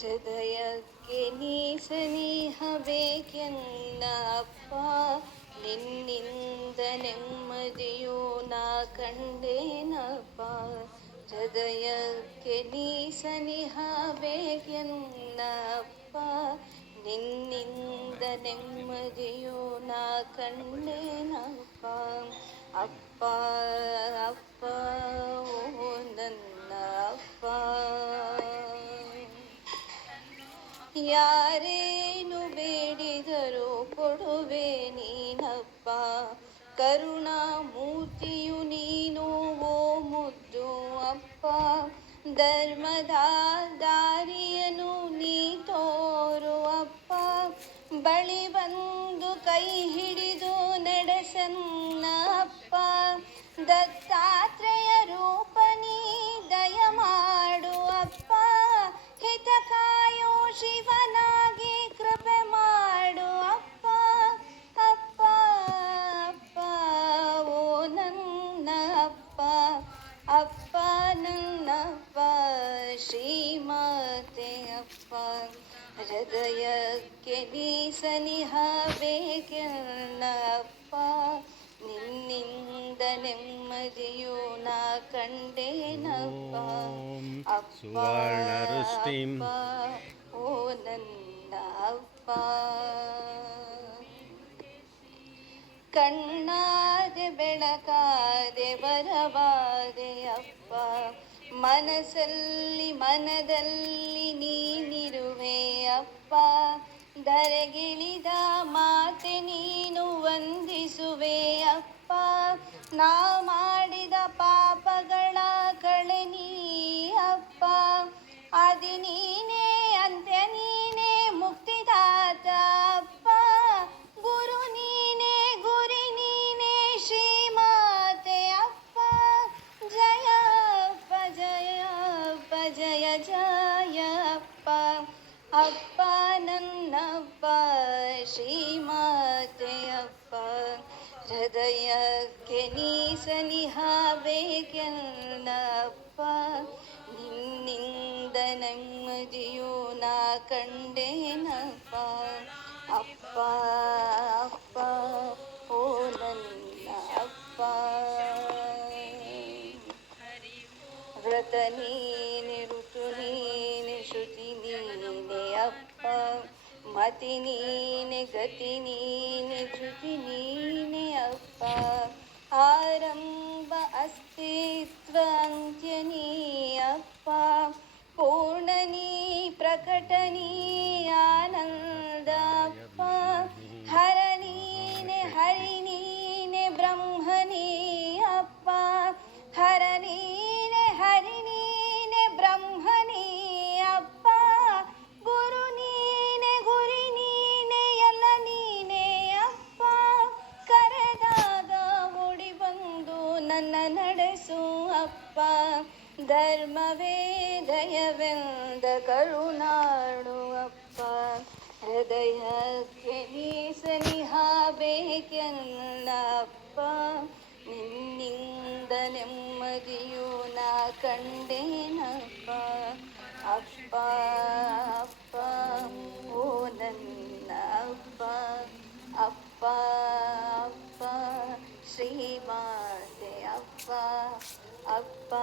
ಹೃದಯಕ್ಕೆ ನೀ ಸನಿಹಬೇಕೆನ್ನ ಅಪ್ಪ, ನಿನ್ನಿಂದ ನೆಮ್ಮದಿಯೂ ನಾ ಕಂಡೇನಪ್ಪ. ಹೃದಯಕ್ಕೆ ನೀ ಸನಿಹಬೇಕೆನ್ನ ಅಪ್ಪ, ನಿನ್ನಿಂದ ನೆಮ್ಮದಿಯೂ ನಾ ಕಂಡೇನಪ್ಪ. ಅಪ್ಪ ಕರುಣಾಮೂರ್ತಿಯು ನೀನು, ಓ ಮುದ್ದು ಅಪ್ಪ, ಧರ್ಮದ ದಾರಿಯನು ನೀ ತೋರು ಅಪ್ಪ. ಬಳಿ ಬಂದು ಕೈ ಹಿಡಿದು ನಡೆಸನ್ನ ಅಪ್ಪ. ದತ್ತಾತ್ರೇಯ ಹೃದಯಕ್ಕೆ ನೀ ಸನಿಹ ಬೇಕೆನ್ನ ಅಪ್ಪ ನಿನ್ನಿಂದ ನೆಮ್ಮದಿಯು ನಾ ಕಂಡೇನಪ್ಪ. ಅಪ್ಪ ಓ ನನ್ನ ಅಪ್ಪ ಕಣ್ಣಾದೆ ಬೆಳಕಾದೆ ಬರವಾದೆ ಅಪ್ಪ ಮನಸ್ಸಲ್ಲಿ ಮನದಲ್ಲಿ ಅಪ್ಪ ದರಗಿಳಿದ ಮಾತೆ ನೀನು ವಂದಿಸುವೆ ಅಪ್ಪ. ನಾ ಅಪ್ಪ ಹೃದಯಕ್ಕೆ ನೀ ಸನಿಹ ಬೇಕೆಲ್ಲಪ್ಪ ನಿನ್ನಿಂದ ನೆಮ್ಮದಿಯು ನಾ ಕಂಡೇನಪ್ಪ. ಅಪ್ಪ ಮತಿ ನೀನೆ ಗತಿ ನೀನೆ ಧೃತಿ ಅಪ್ಪ, ಧರ್ಮವೇ ದಯವೆಂದ ಕರುಣಾಡುವಪ್ಪ ಹೃದಯಕ್ಕೆ ನೀ ಸನಿಹಾಬೇಕೆನ್ನಪ್ಪ ನಿನ್ನಿಂದ ನೆಮ್ಮದಿಯು ನಾ ಕಂಡೇನಪ್ಪ. ಅಪ್ಪ ಅಪ್ಪ, ಓ ನನ್ನ ಅಪ್ಪ. ಅಪ್ಪ ಅಪ್ಪ, ಶ್ರೀಮಾತೆ ಅಪ್ಪ. அப்பா